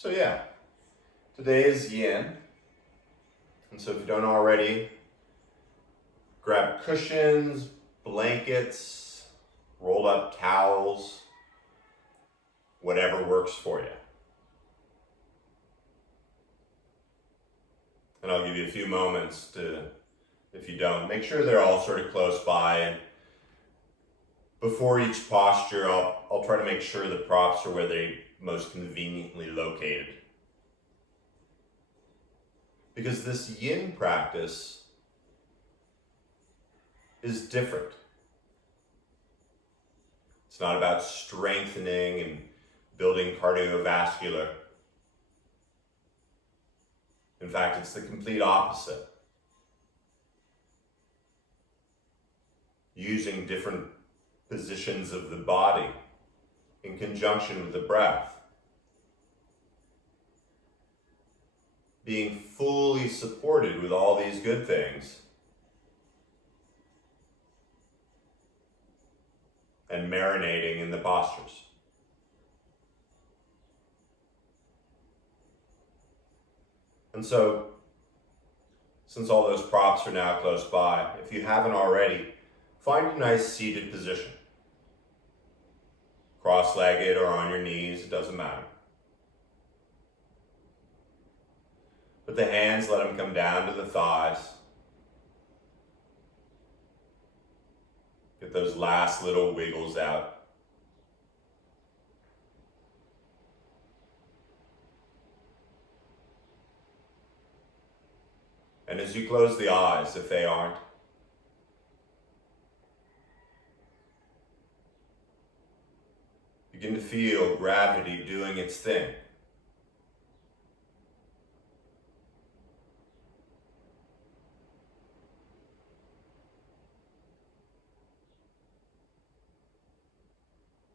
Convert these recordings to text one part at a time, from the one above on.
So yeah, today is Yin, and so if you don't already, grab cushions, blankets, rolled up towels, whatever works for you. And I'll give you a few moments to, if you don't, make sure they're all sort of close by. And before each posture, I'll try to make sure the props are where they most conveniently located. Because this Yin practice is different. It's not about strengthening and building cardiovascular. In fact, it's the complete opposite. Using different positions of the body in conjunction with the breath. Being fully supported with all these good things. And marinating in the postures. And so, since all those props are now close by, if you haven't already, find a nice seated position. Cross-legged or on your knees, it doesn't matter. With the hands, let them come down to the thighs. Get those last little wiggles out. And as you close the eyes, if they aren't, begin to feel gravity doing its thing.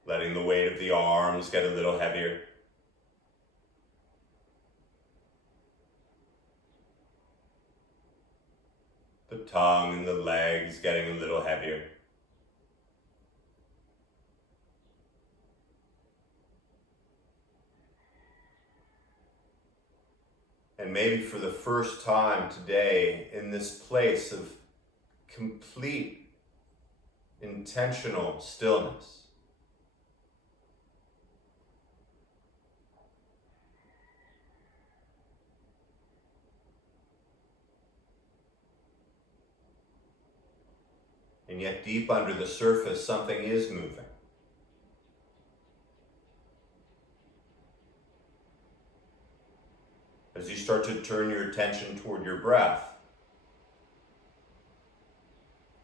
Letting the weight of the arms get a little heavier. The tongue and the legs getting a little heavier. And maybe for the first time today, in this place of complete intentional stillness, and yet deep under the surface, something is moving. As you start to turn your attention toward your breath,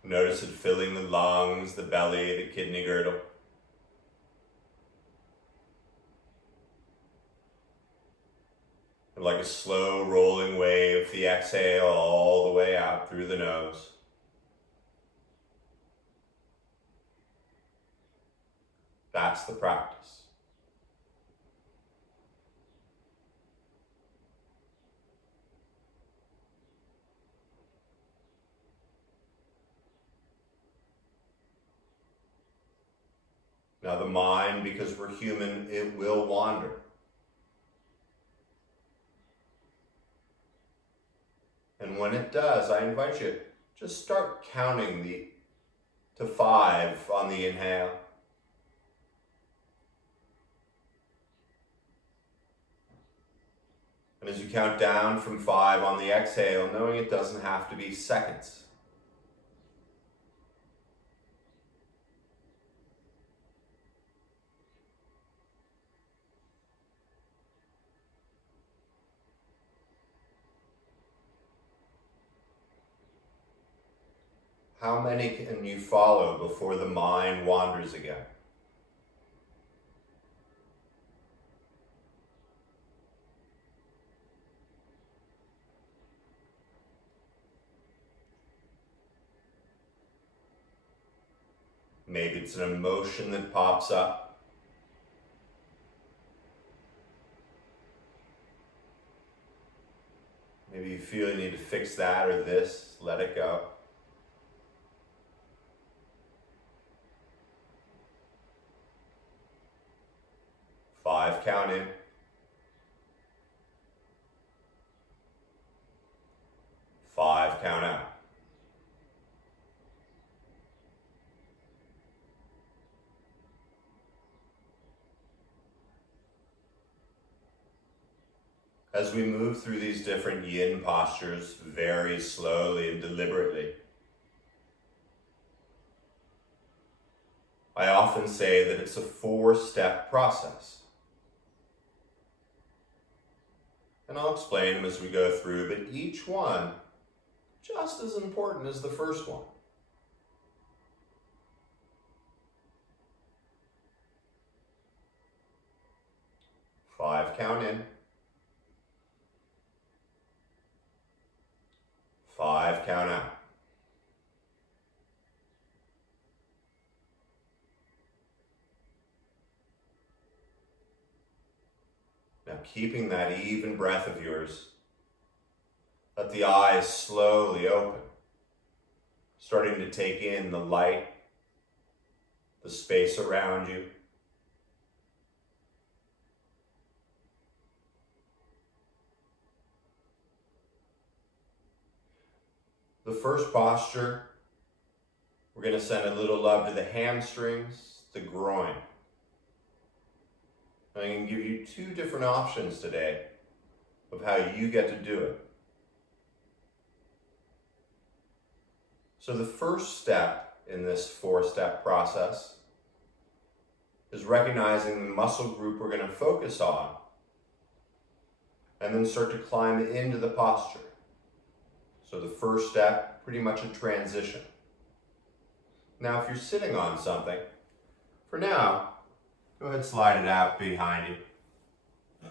notice it filling the lungs, the belly, the kidney girdle. And like a slow rolling wave, the exhale all the way out through the nose. That's the practice. Now the mind, because we're human, it will wander. And when it does, I invite you, just start counting to 5 on the inhale. And as you count down from 5 on the exhale, knowing it doesn't have to be seconds. How many can you follow before the mind wanders again? Maybe it's an emotion that pops up. Maybe you feel you need to fix that or this, let it go. 5 count in. As we move through these different yin postures very slowly and deliberately, I often say that it's a 4-step process. And I'll explain them as we go through, but each one just as important as the first one. 5 count in. 5 count out. Now keeping that even breath of yours, let the eyes slowly open, starting to take in the light, the space around you. The first posture, we're going to send a little love to the hamstrings, the groin. I'm going to give you 2 different options today of how you get to do it. So the first step in this 4-step process is recognizing the muscle group we're going to focus on and then start to climb into the posture. So the first step, pretty much a transition. Now if you're sitting on something, for now, go ahead and slide it out behind you.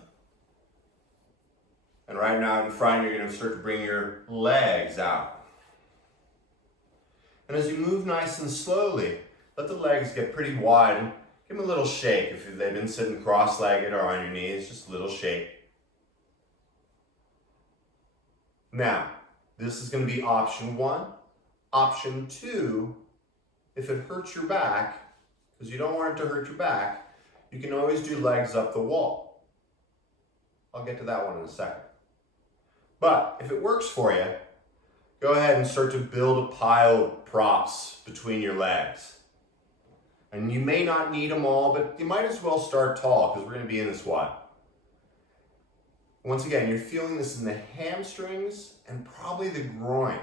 And right now in front, you're going to start to bring your legs out. And as you move nice and slowly, let the legs get pretty wide and give them a little shake. If they've been sitting cross-legged or on your knees, just a little shake. Now, this is going to be option 1. Option 2, if it hurts your back, because you don't want it to hurt your back, you can always do legs up the wall. I'll get to that one in a second. But if it works for you, go ahead and start to build a pile of props between your legs. And you may not need them all, but you might as well start tall because we're going to be in this while. Once again, you're feeling this in the hamstrings and probably the groin.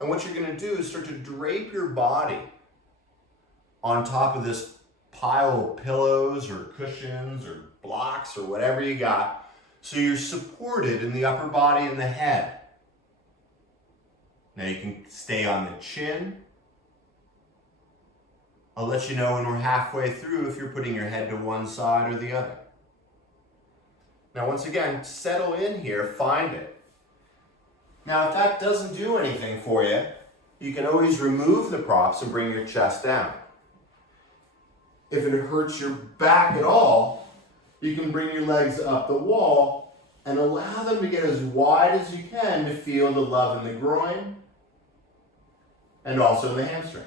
And what you're going to do is start to drape your body on top of this pile of pillows or cushions or blocks or whatever you got, so you're supported in the upper body and the head. Now you can stay on the chin. I'll let you know when we're halfway through if you're putting your head to one side or the other. Now once again, settle in here, find it. Now if that doesn't do anything for you, you can always remove the props and bring your chest down. If it hurts your back at all, you can bring your legs up the wall and allow them to get as wide as you can to feel the love in the groin and also the hamstrings.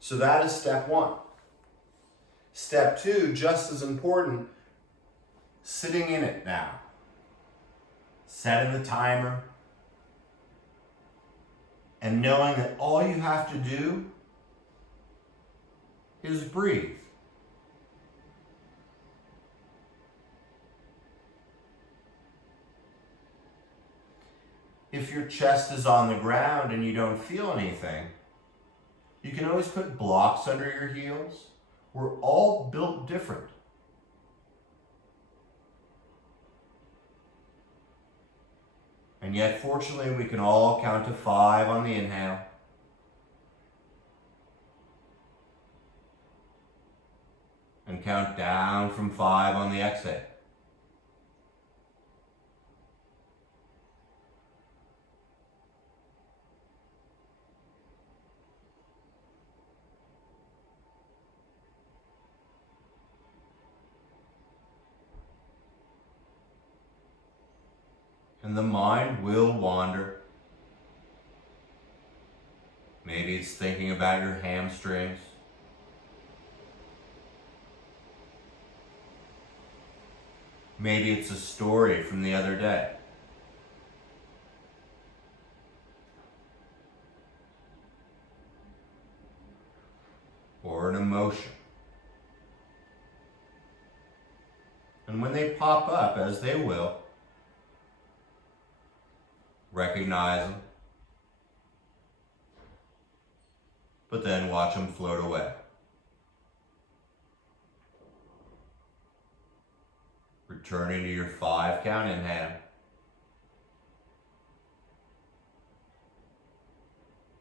So that is step 1. Step 2, just as important, sitting in it now. Setting the timer. And knowing that all you have to do is breathe. If your chest is on the ground and you don't feel anything, you can always put blocks under your heels. We're all built different. And yet, fortunately, we can all count to 5 on the inhale. And count down from 5 on the exhale. And the mind will wander. Maybe it's thinking about your hamstrings. Maybe it's a story from the other day. motion. And when they pop up, as they will, recognize them, but then watch them float away. Returning to your 5 count inhale.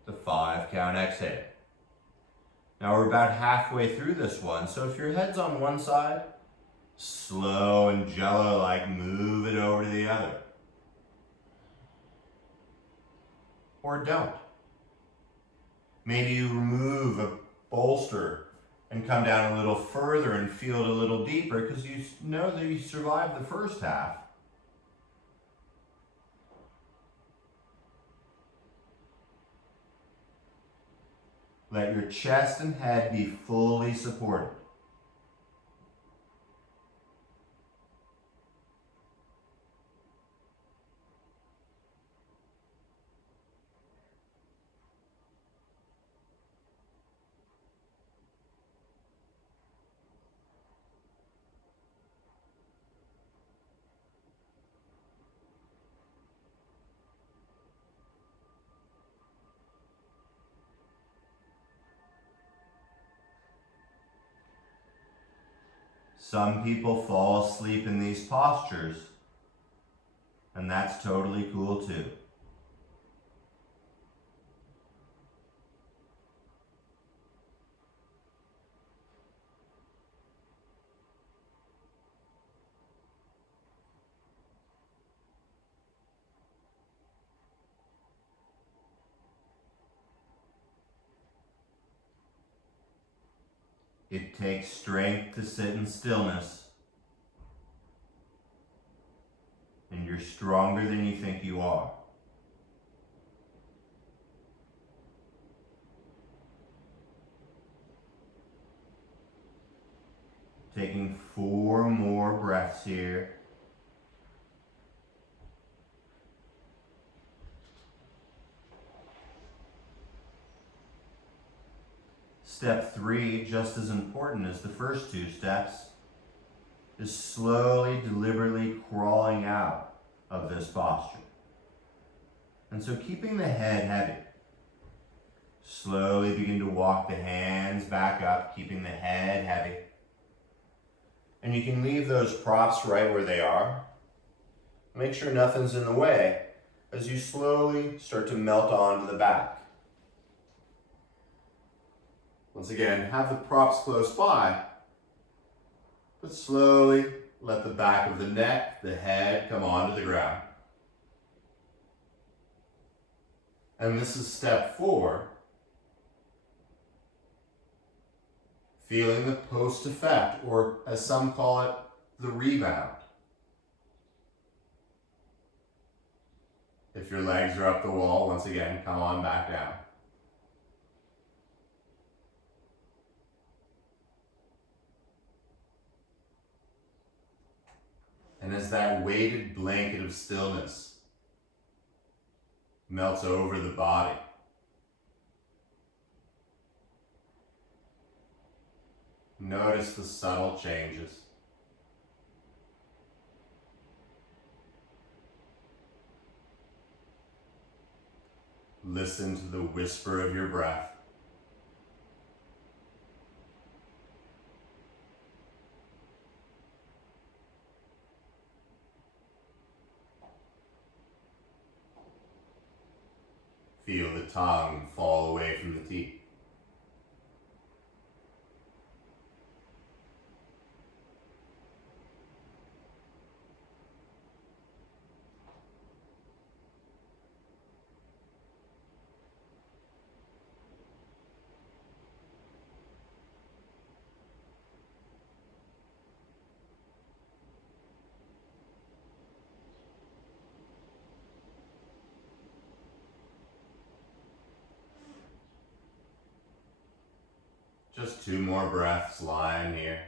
The 5 count exhale. Now we're about halfway through this one, so if your head's on one side, slow and jello-like move it over to the other. Or don't. Maybe you remove a bolster and come down a little further and feel it a little deeper because you know that you survived the first half. Let your chest and head be fully supported. Some people fall asleep in these postures, and that's totally cool too. It takes strength to sit in stillness, and you're stronger than you think you are. Taking 4 more breaths here. Step 3, just as important as the first 2 steps, is slowly, deliberately crawling out of this posture. And so keeping the head heavy. Slowly begin to walk the hands back up, keeping the head heavy. And you can leave those props right where they are. Make sure nothing's in the way as you slowly start to melt onto the back. Once again, have the props close by, but slowly let the back of the neck, the head, come onto the ground. And this is step 4. Feeling the post effect, or as some call it, the rebound. If your legs are up the wall, once again, come on back down. And as that weighted blanket of stillness melts over the body, notice the subtle changes. Listen to the whisper of your breath. Feel the tongue fall away from the teeth. Just 2 more breaths lying here.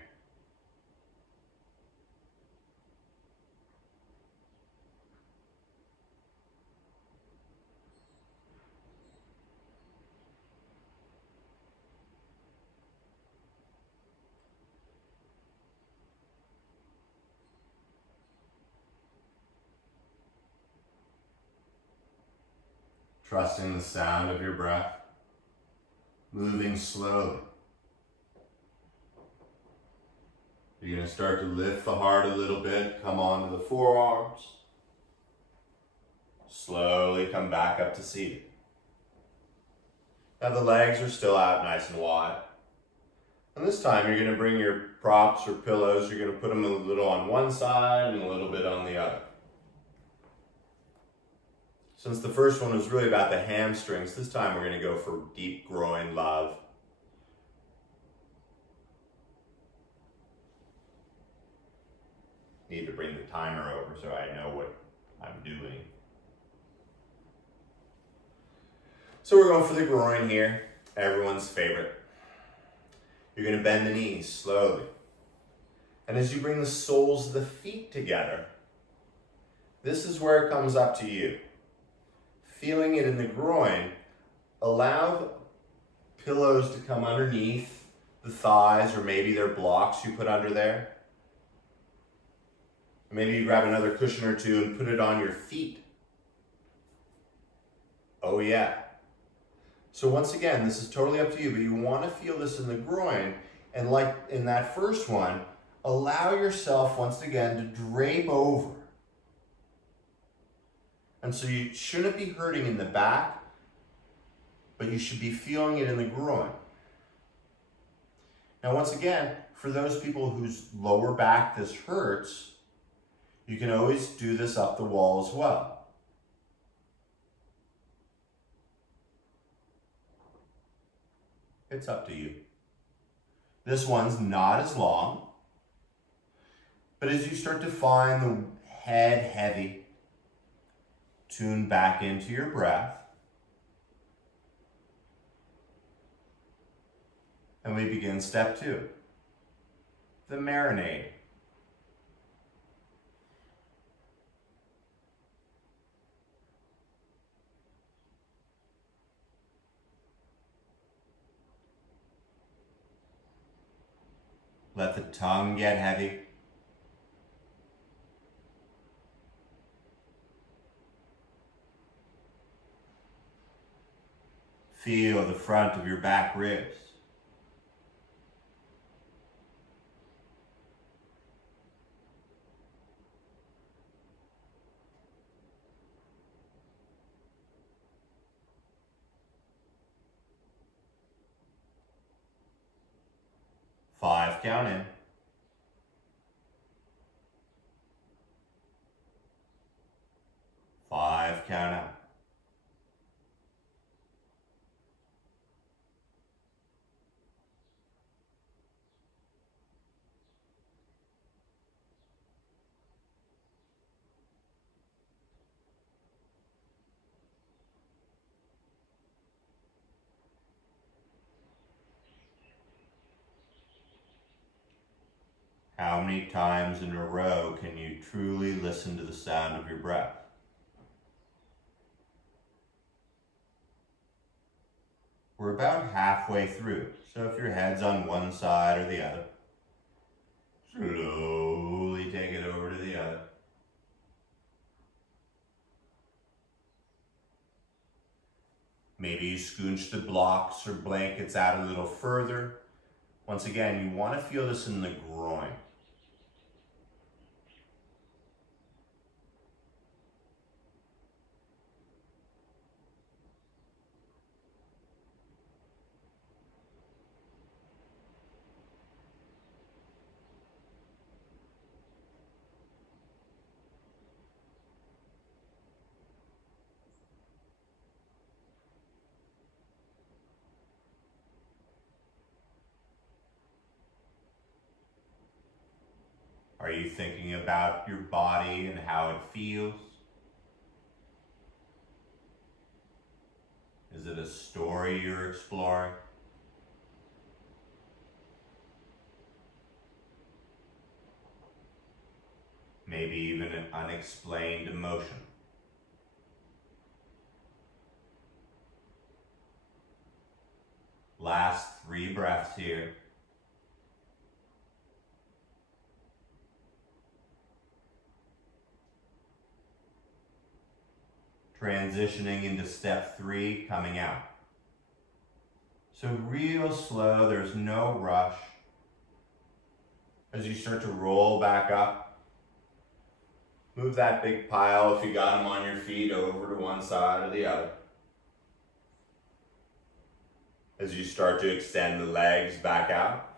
Trusting the sound of your breath, moving slowly. You're going to start to lift the heart a little bit, come onto the forearms. Slowly come back up to seated. Now the legs are still out nice and wide. And this time you're going to bring your props or pillows, you're going to put them a little on one side and a little bit on the other. Since the first one was really about the hamstrings, this time we're going to go for deep groin love. Need to bring the timer over so I know what I'm doing. So we're going for the groin here, everyone's favorite. You're going to bend the knees slowly. And as you bring the soles of the feet together, this is where it comes up to you. Feeling it in the groin, allow pillows to come underneath the thighs, or maybe they're blocks you put under there. Maybe you grab another cushion or two and put it on your feet. Oh yeah. So once again, this is totally up to you, but you want to feel this in the groin. And like in that first one, allow yourself once again to drape over. And so you shouldn't be hurting in the back, but you should be feeling it in the groin. Now once again, for those people whose lower back this hurts, you can always do this up the wall as well. It's up to you. This one's not as long, but as you start to find the head heavy, tune back into your breath. And we begin step 2, the marinade. Let the tongue get heavy. Feel the front of your back ribs. Five, count in. 5, count out. How many times in a row can you truly listen to the sound of your breath? We're about halfway through, so if your head's on one side or the other, slowly take it over to the other. Maybe you scooch the blocks or blankets out a little further. Once again, you want to feel this in the groin. Are you thinking about your body and how it feels? Is it a story you're exploring? Maybe even an unexplained emotion. Last 3 breaths here. transitioning into step 3, coming out. So real slow, there's no rush. As you start to roll back up, move that big pile, if you got them on your feet, over to one side or the other. As you start to extend the legs back out.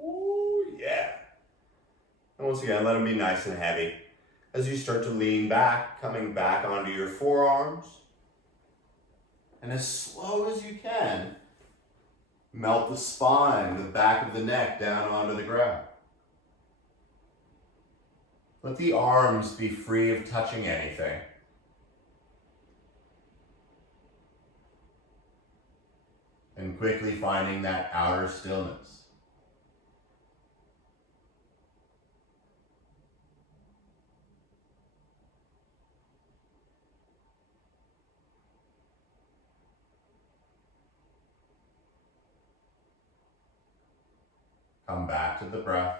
Ooh, yeah. And once again, let them be nice and heavy. As you start to lean back, coming back onto your forearms. And as slow as you can, melt the spine, the back of the neck down onto the ground. Let the arms be free of touching anything. And quickly finding that outer stillness. Come back to the breath.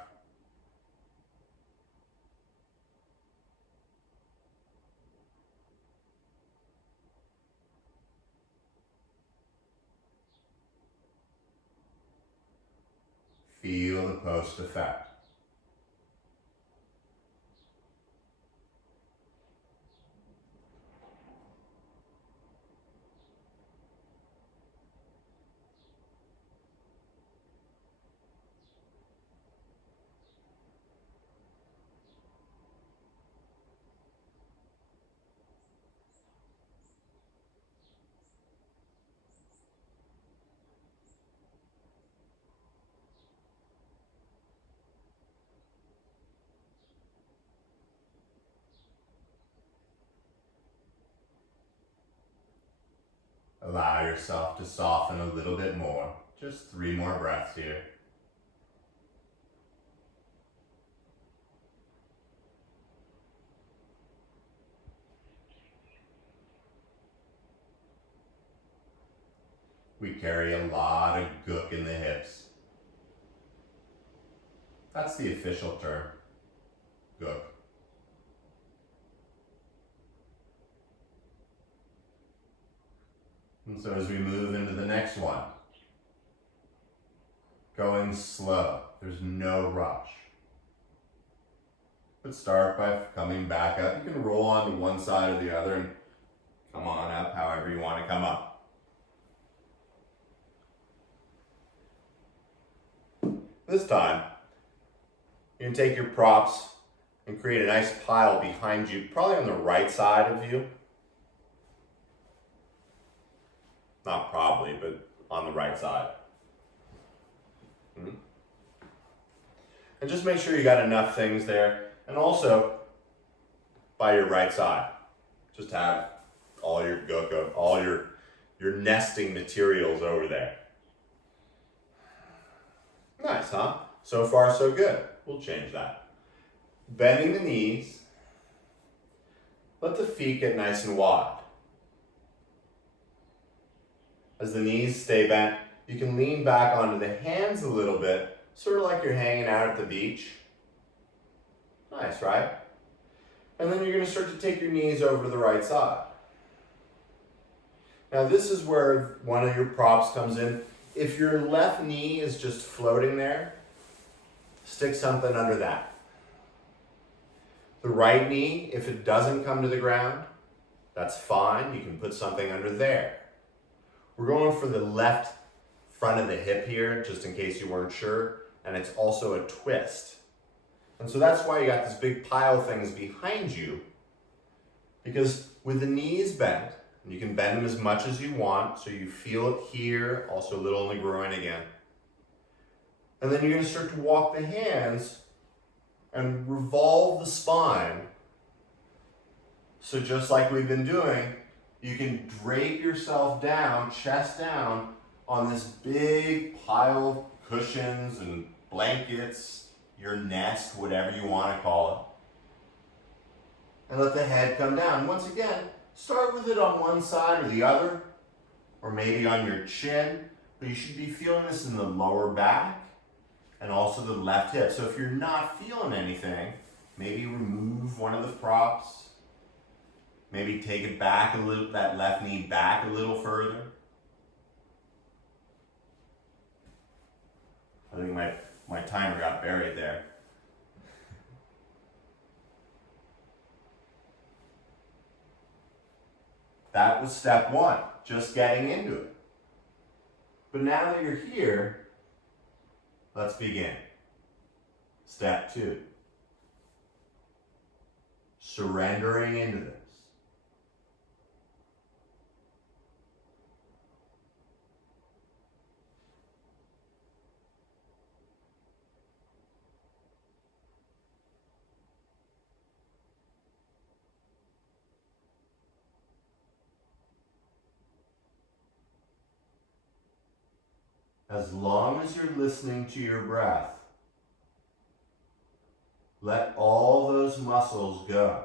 Feel the post effect. Allow yourself to soften a little bit more. Just 3 more breaths here. We carry a lot of gook in the hips. That's the official term, gook. And so as we move into the next one, going slow, there's no rush. But start by coming back up. You can roll onto one side or the other and come on up however you want to come up. This time, you can take your props and create a nice pile behind you, probably on the right side of you. Not probably, but on the right side. And just make sure you got enough things there. And also, by your right side, just have all your gook, all your nesting materials over there. Nice, huh? So far, so good. We'll change that. Bending the knees. Let the feet get nice and wide. As the knees stay bent, you can lean back onto the hands a little bit, sort of like you're hanging out at the beach. Nice, right? And then you're going to start to take your knees over to the right side. Now this is where one of your props comes in. If your left knee is just floating there, stick something under that. The right knee, if it doesn't come to the ground, that's fine. You can put something under there. We're going for the left front of the hip here, just in case you weren't sure, and it's also a twist. And so that's why you got this big pile of things behind you, because with the knees bent, and you can bend them as much as you want, so you feel it here, also a little in the groin again. And then you're going to start to walk the hands and revolve the spine. So just like we've been doing, you can drape yourself down, chest down, on this big pile of cushions and blankets, your nest, whatever you want to call it. And let the head come down. Once again, start with it on one side or the other, or maybe on your chin, but you should be feeling this in the lower back and also the left hip. So if you're not feeling anything, maybe remove one of the props Maybe take it back a little, that left knee back a little further. I think my timer got buried there. That was step one, just getting into it. But now that you're here, let's begin. Step two, surrendering into this. As long as you're listening to your breath, let all those muscles go.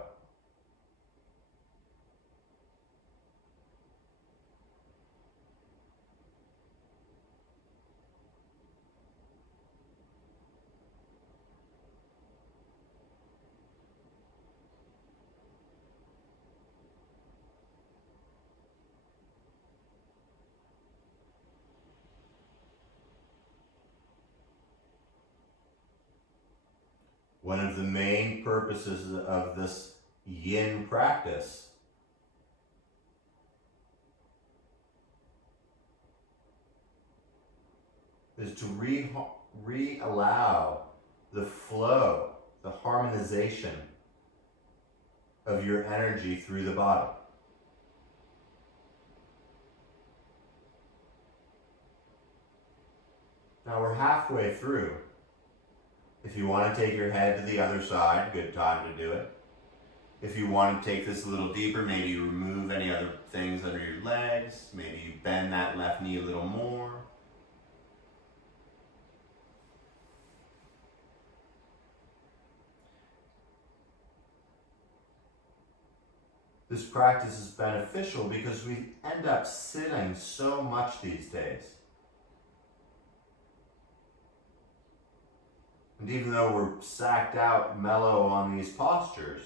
One of the main purposes of this Yin practice is to re-allow the flow, the harmonization of your energy through the body. Now we're halfway through. If you want to take your head to the other side, good time to do it. If you want to take this a little deeper, maybe you remove any other things under your legs, maybe you bend that left knee a little more. This practice is beneficial because we end up sitting so much these days. And even though we're sacked out, mellow on these postures,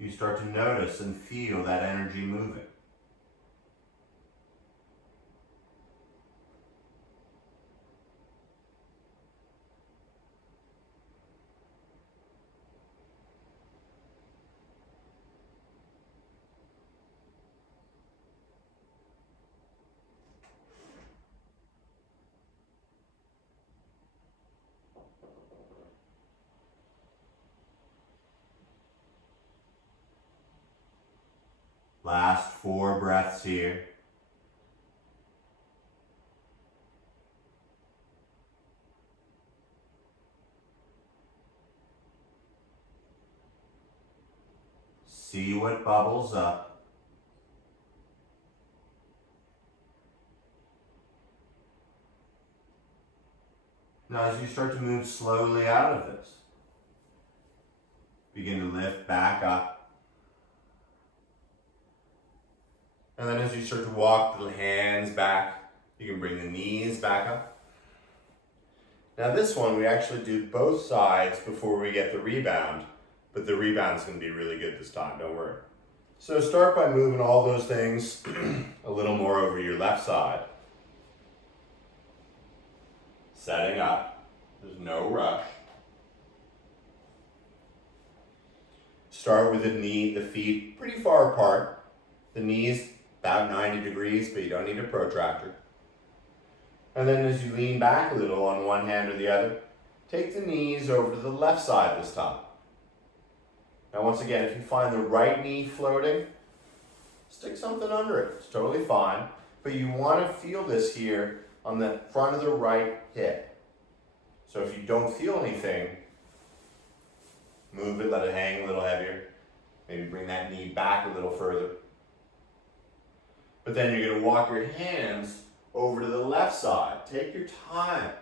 you start to notice and feel that energy moving. Last 4 breaths here. See what bubbles up. Now as you start to move slowly out of this, begin to lift back up. And then as you start to walk the hands back, you can bring the knees back up. Now this one, we actually do both sides before we get the rebound, but the rebound's gonna be really good this time, don't worry. So start by moving all those things a little more over your left side. Setting up, there's no rush. Start with the feet pretty far apart. The knees about 90 degrees, but you don't need a protractor. And then as you lean back a little on one hand or the other, take the knees over to the left side this time. Now once again, if you find the right knee floating, stick something under it. It's totally fine. But you want to feel this here on the front of the right hip. So if you don't feel anything, move it, let it hang a little heavier. Maybe bring that knee back a little further. But then you're going to walk your hands over to the left side. Take your time.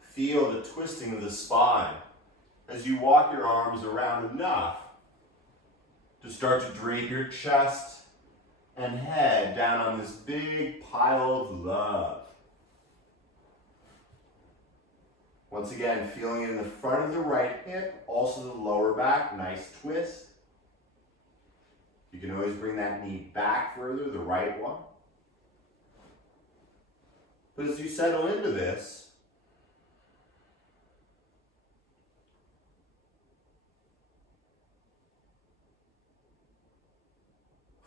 Feel the twisting of the spine as you walk your arms around enough to start to drape your chest and head down on this big pile of love. Once again, feeling it in the front of the right hip, also the lower back, nice twist. You can always bring that knee back further, the right one. But as you settle into this,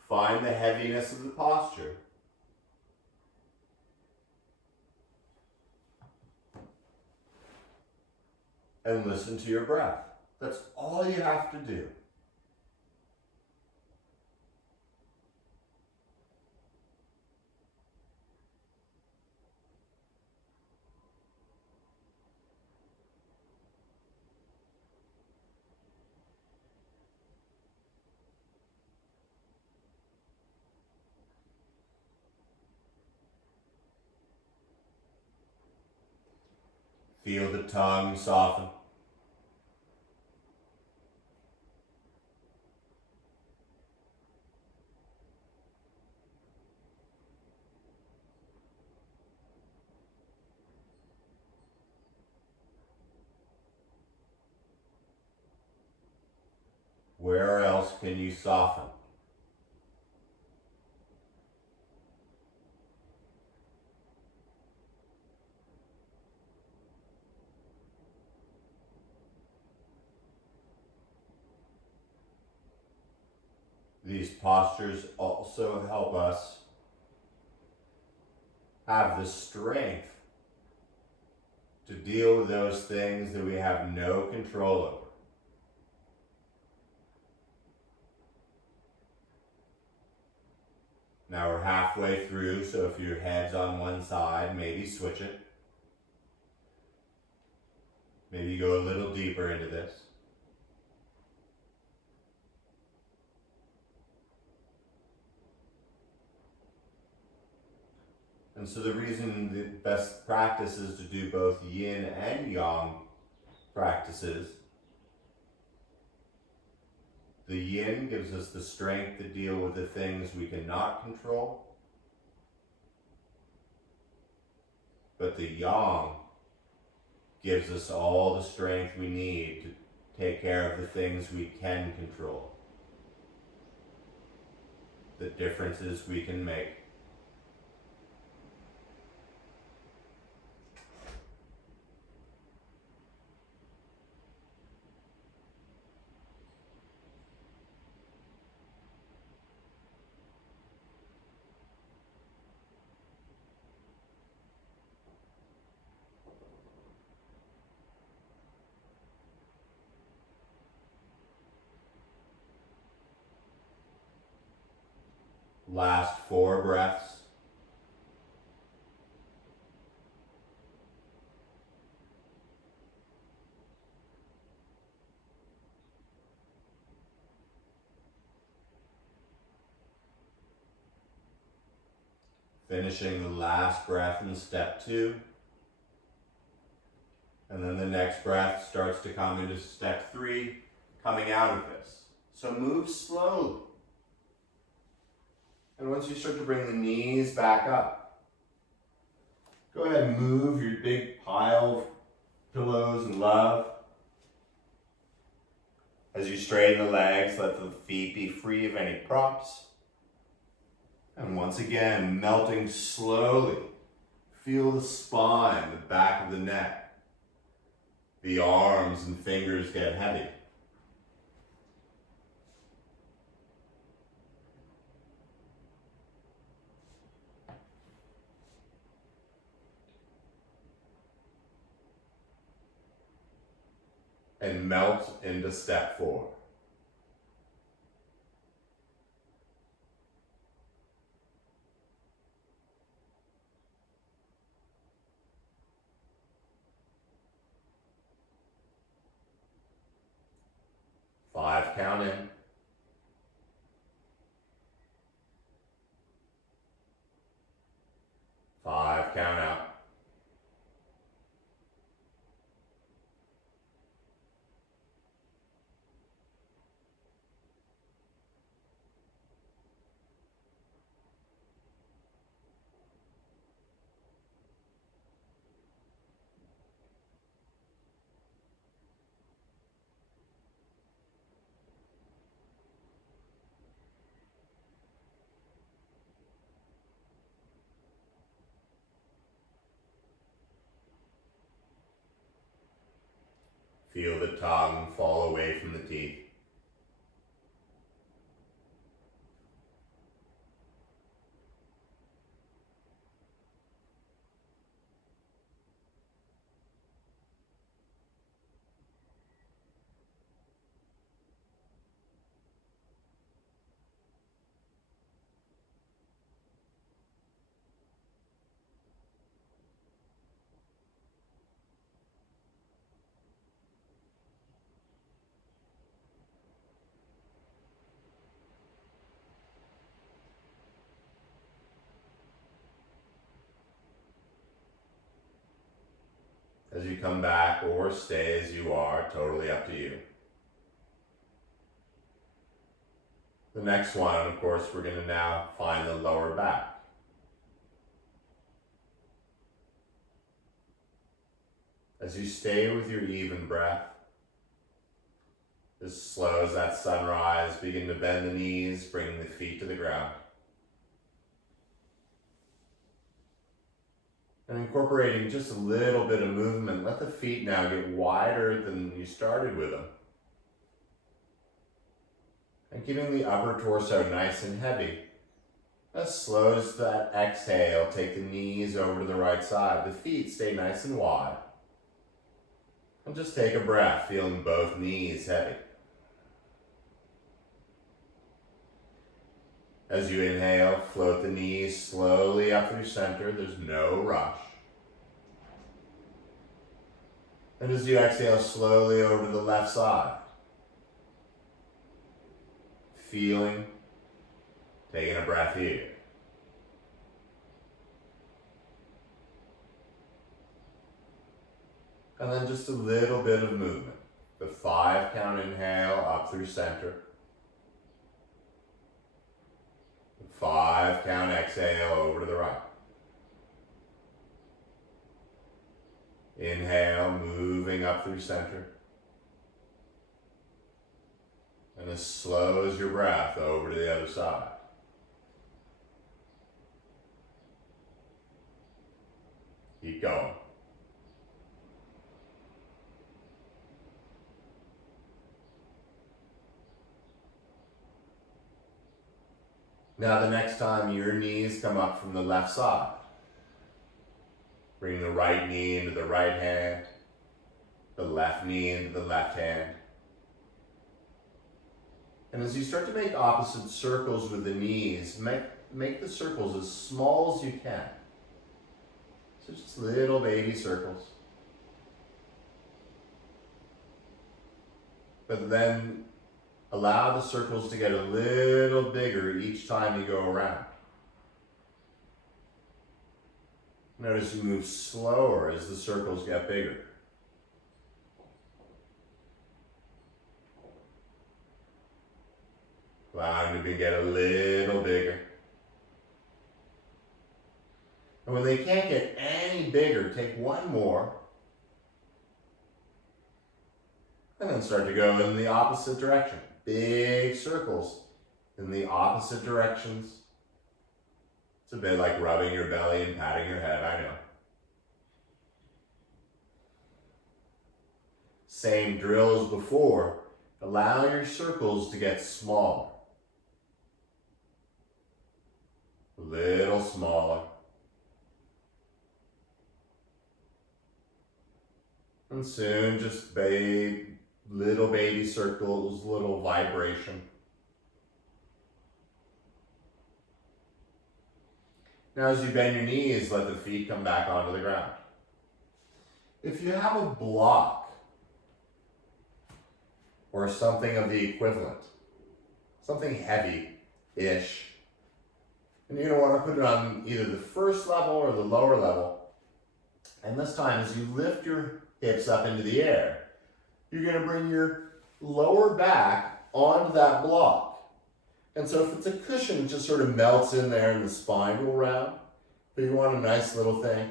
find the heaviness of the posture. And listen to your breath. That's all you have to do. Feel the tongue soften. Where else can you soften? These postures also help us have the strength to deal with those things that we have no control over. Now we're halfway through, so if your head's on one side, maybe switch it. Maybe go a little deeper into this. And so the reason the best practice is to do both yin and yang practices. The yin gives us the strength to deal with the things we cannot control. But the yang gives us all the strength we need to take care of the things we can control. The differences we can make. Last 4 breaths. Finishing the last breath in step 2. And then the next breath starts to come into step 3, coming out of this. So move slowly. And once you start to bring the knees back up, go ahead and move your big pile of pillows and love. As you straighten the legs, let the feet be free of any props. And once again, melting slowly. Feel the spine, the back of the neck. The arms and fingers get heavy. And melt into step 4. Five count in. 5 count out. Feel the tongue fall away from the teeth. As you come back or stay as you are, totally up to you. The next one, of course, we're going to now find the lower back. As you stay with your even breath, as slow as that sunrise, begin to bend the knees, bringing the feet to the ground. And incorporating just a little bit of movement, let the feet now get wider than you started with them. And keeping the upper torso nice and heavy. As slow as that exhale, take the knees over to the right side. The feet stay nice and wide. And just take a breath, feeling both knees heavy. As you inhale, float the knees slowly up through center. There's no rush. And as you exhale, slowly over to the left side. Feeling, taking a breath here. And then just a little bit of movement. The 5 count inhale up through center. 5 count exhale over to the right. Inhale, moving up through center. And as slow as your breath over to the other side. Keep going. Now the next time your knees come up from the left side, bring the right knee into the right hand, the left knee into the left hand. And as you start to make opposite circles with the knees, make the circles as small as you can. So just little baby circles. But then allow the circles to get a little bigger each time you go around. Notice you move slower as the circles get bigger. Allow them to get a little bigger. And when they can't get any bigger, take one more. And then start to go in the opposite direction. Big circles in the opposite directions. It's a bit like rubbing your belly and patting your head, I know. Same drill as before. Allow your circles to get smaller. A little smaller. And soon just little baby circles, little vibration. Now as you bend your knees, let the feet come back onto the ground. If you have a block or something of the equivalent, something heavy-ish, and you're going to want to put it on either the first level or the lower level. And this time, as you lift your hips up into the air, you're going to bring your lower back onto that block. And so if it's a cushion, it just sort of melts in there and the spine will round. But you want a nice little thing.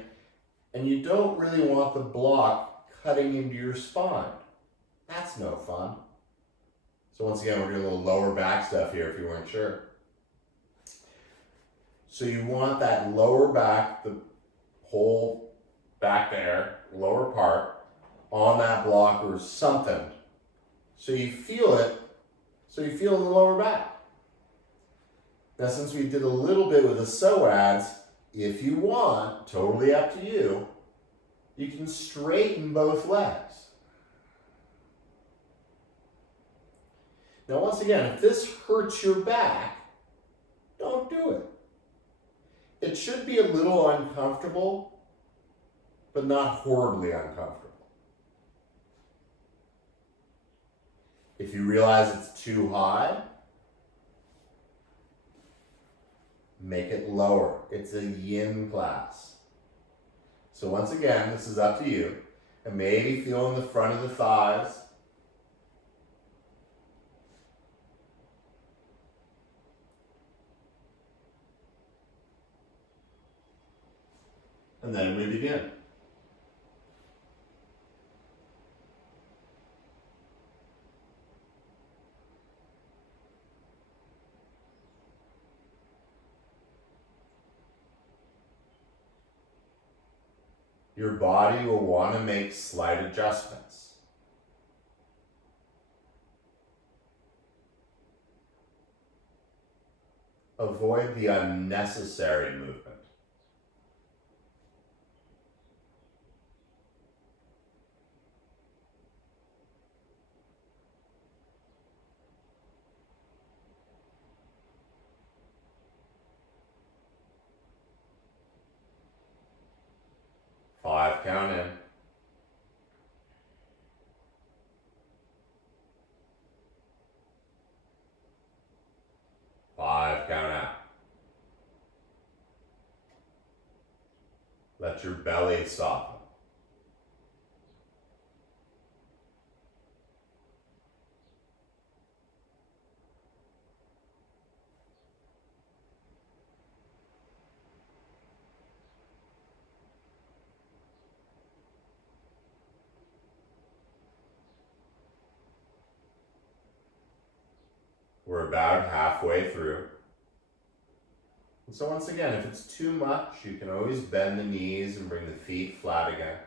And you don't really want the block cutting into your spine. That's no fun. So once again, we're doing a little lower back stuff here if you weren't sure. So you want that lower back, the whole back there, lower part, on that block or something. So you feel it, so you feel in the lower back. Now since we did a little bit with the psoas, if you want, totally up to you, you can straighten both legs. Now once again, if this hurts your back, don't do it. It should be a little uncomfortable, but not horribly uncomfortable. If you realize it's too high, make it lower. It's a yin class. So once again, this is up to you. And maybe feel in the front of the thighs. And then we begin. Your body will want to make slight adjustments. Avoid the unnecessary movement. Five count in. Five count out. Let your belly soften. We're about halfway through. And so once again, if it's too much, you can always bend the knees and bring the feet flat again.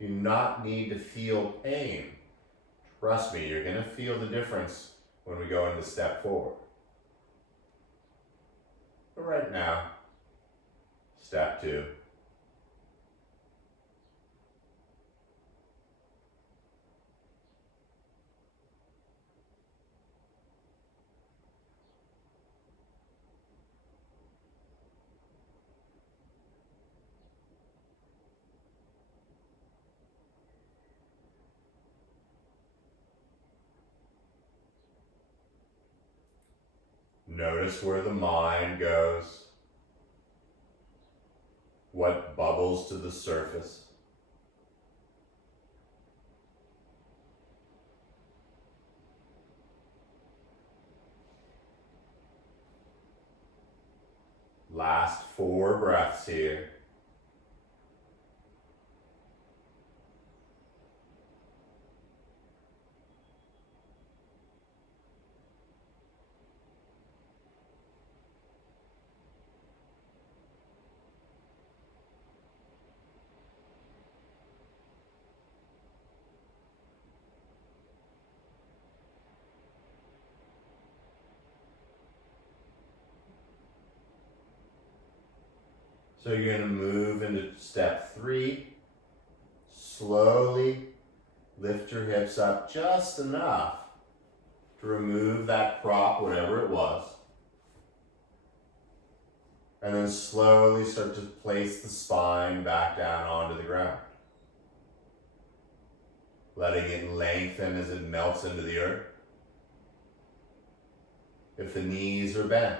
You do not need to feel pain. Trust me, you're going to feel the difference when we go into step forward. But right now, step two. Notice where the mind goes, what bubbles to the surface. Last 4 breaths here. So you're going to move into step 3. Slowly lift your hips up just enough to remove that prop, whatever it was. And then slowly start to place the spine back down onto the ground. Letting it lengthen as it melts into the earth. If the knees are bent,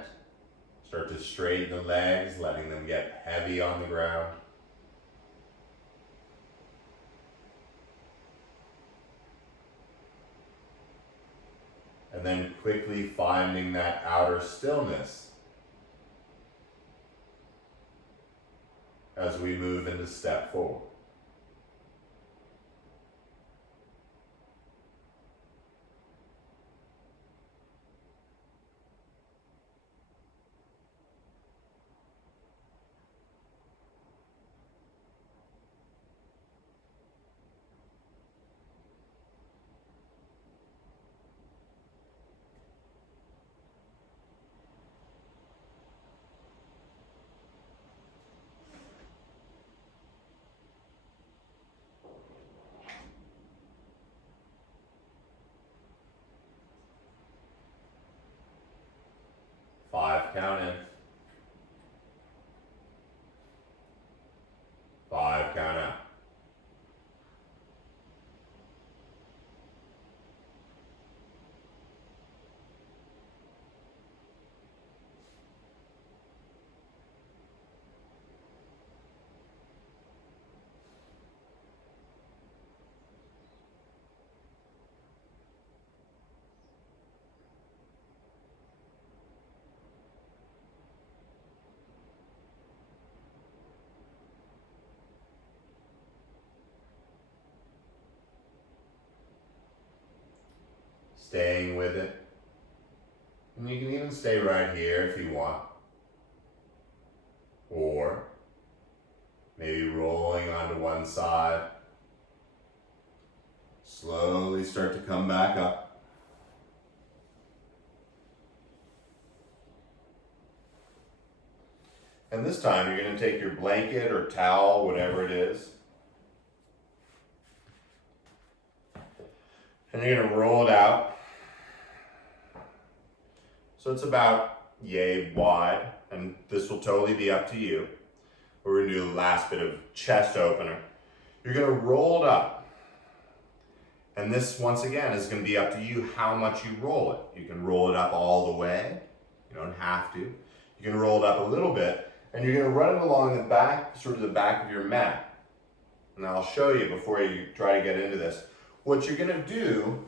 start to straighten the legs, letting them get heavy on the ground. And then quickly finding that outer stillness as we move into step 4. count in. 5, count out. Staying with it. And you can even stay right here if you want. Or maybe rolling onto one side. Slowly start to come back up. And this time you're going to take your blanket or towel, whatever it is, and you're going to roll it out. So it's about yay wide, and this will totally be up to you. We're going to do the last bit of chest opener. You're going to roll it up. And this, once again, is going to be up to you how much you roll it. You can roll it up all the way. You don't have to. You can roll it up a little bit, and you're going to run it along the back, sort of the back of your mat. And I'll show you before you try to get into this. What you're going to do,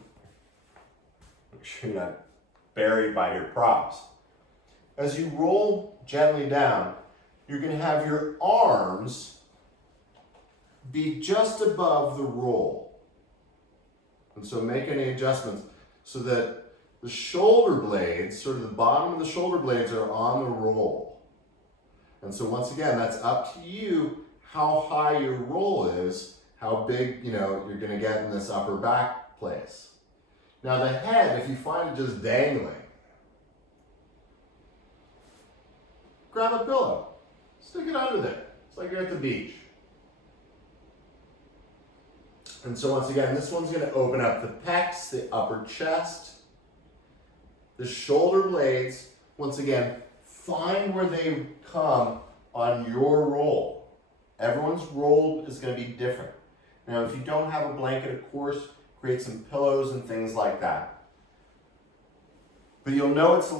make sure you're not buried by your props. As you roll gently down, you're going to have your arms be just above the roll. And so make any adjustments so that the shoulder blades, sort of the bottom of the shoulder blades, are on the roll. And so once again, that's up to you how high your roll is, how big, you're going to get in this upper back place. Now the head, if you find it just dangling, grab a pillow, stick it under there. It's like you're at the beach. And so once again, this one's going to open up the pecs, the upper chest, the shoulder blades. Once again, find where they come on your roll. Everyone's roll is going to be different. Now, if you don't have a blanket, of course, create some pillows and things like that. But you'll know it's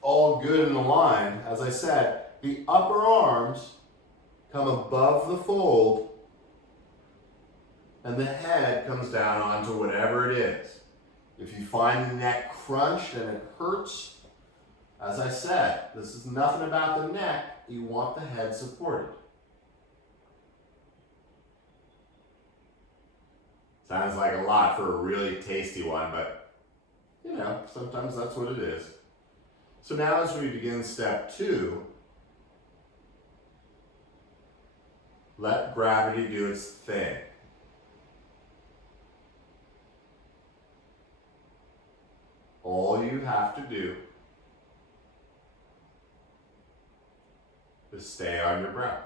all good in the line. As I said, the upper arms come above the fold, and the head comes down onto whatever it is. If you find the neck crunched and it hurts, as I said, this is nothing about the neck. You want the head supported. Sounds like a lot for a really tasty one, but sometimes that's what it is. So now as we begin step 2, let gravity do its thing. All you have to do is stay on your breath.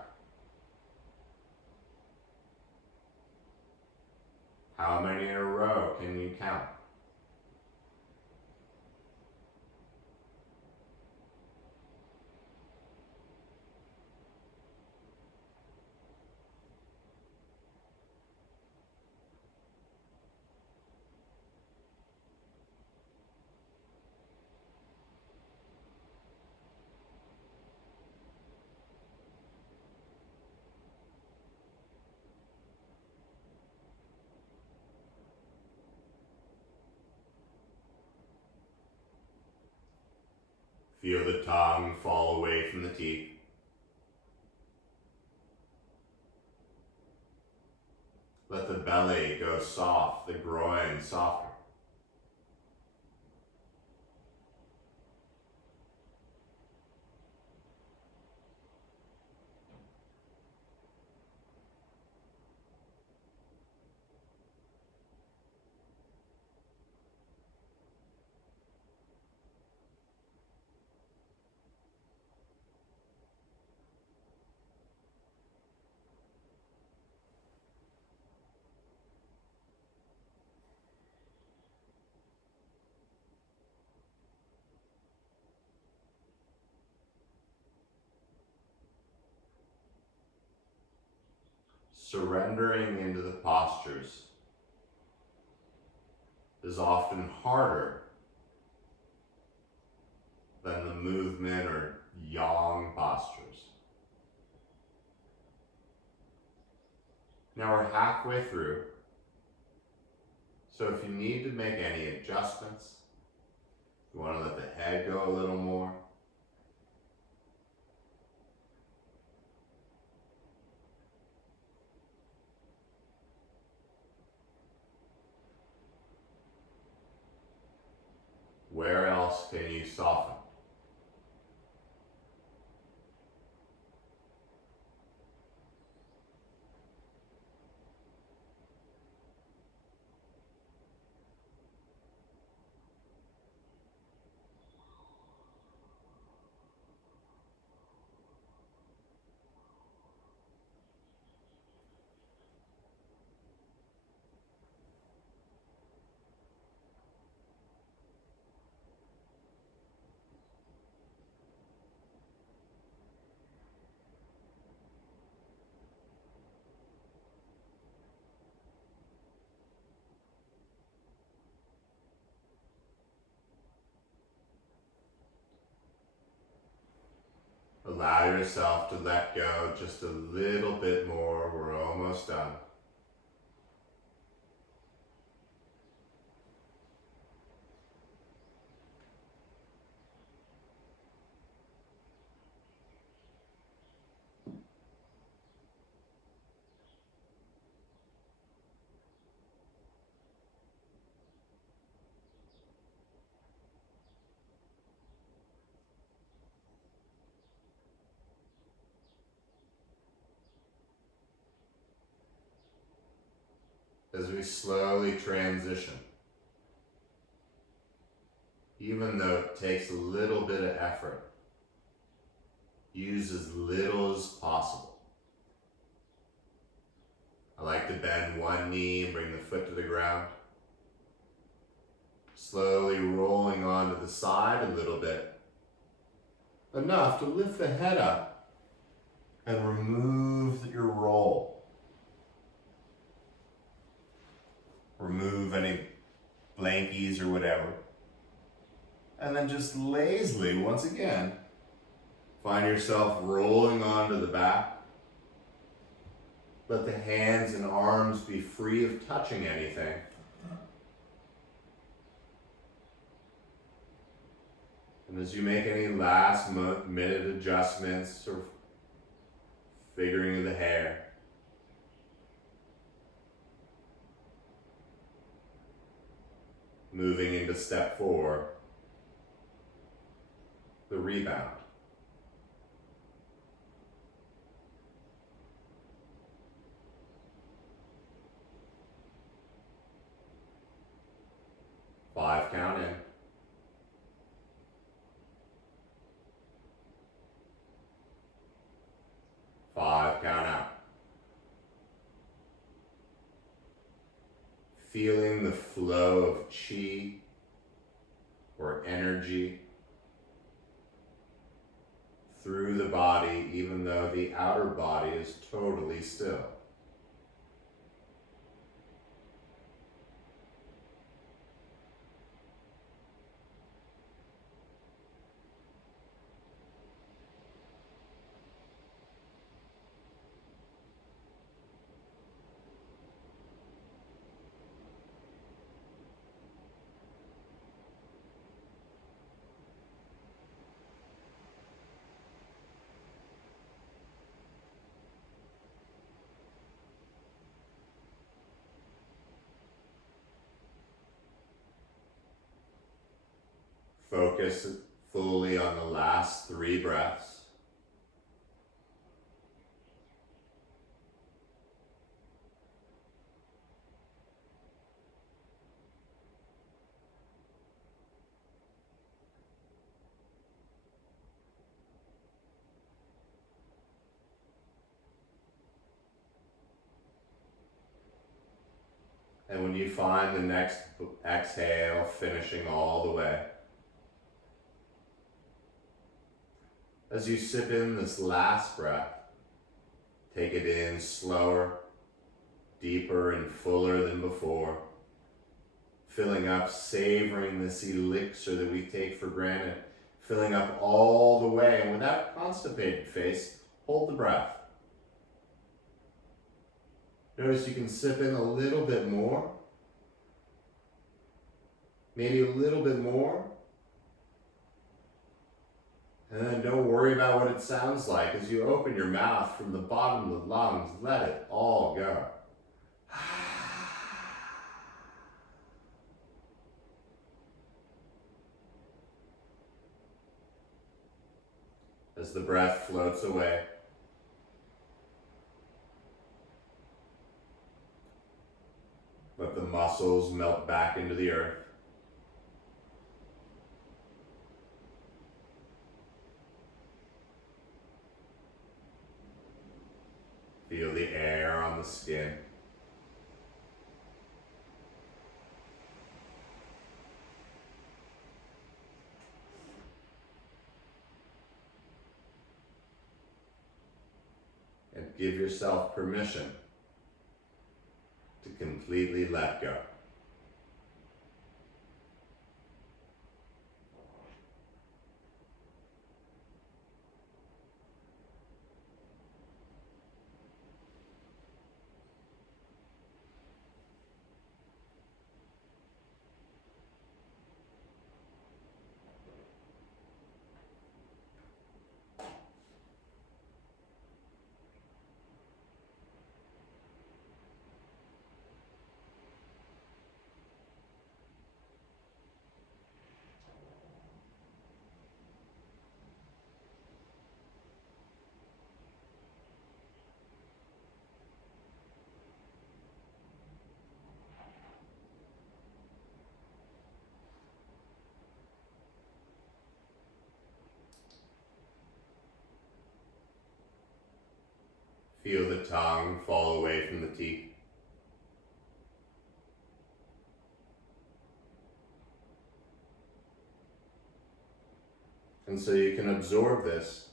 How many in a row can you count? Feel the tongue fall away from the teeth. Let the belly go soft, the groin softer. surrendering into the postures is often harder than the movement or yang postures. Now we're halfway through, so if you need to make any adjustments, if you want to let the head go a little more, where else can you soften? Allow yourself to let go just a little bit more. We're almost done. As we slowly transition, even though it takes a little bit of effort, use as little as possible. I like to bend one knee and bring the foot to the ground. Slowly rolling onto the side a little bit, enough to lift the head up and remove your roll. Remove any blankies or whatever. And then just lazily, once again, find yourself rolling onto the back. Let the hands and arms be free of touching anything. And as you make any last minute adjustments or figuring of the hair, moving into step 4, the rebound. Five count in. 5 count out. Feeling the flow of chi or energy through the body, even though the outer body is totally still. Focus fully on the last 3 breaths. And when you find the next exhale, finishing all the way, as you sip in this last breath, take it in slower deeper and fuller than before. Filling up, savoring this elixir that we take for granted. Filling up all the way, and without constipated face, hold the breath. Notice you can sip in a little bit more. Maybe a little bit more. And then don't worry about what it sounds like as you open your mouth from the bottom of the lungs. Let it all go. As the breath floats away, let the muscles melt back into the earth. Feel the air on the skin. And give yourself permission to completely let go. Feel the tongue fall away from the teeth. And so you can absorb this.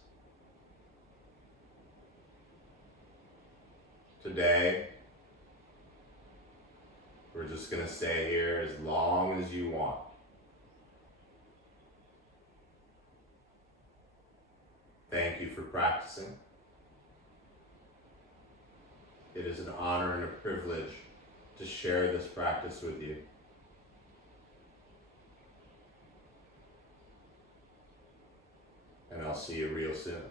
Today, we're just going to stay here as long as you want. Thank you for practicing. It is an honor and a privilege to share this practice with you. And I'll see you real soon.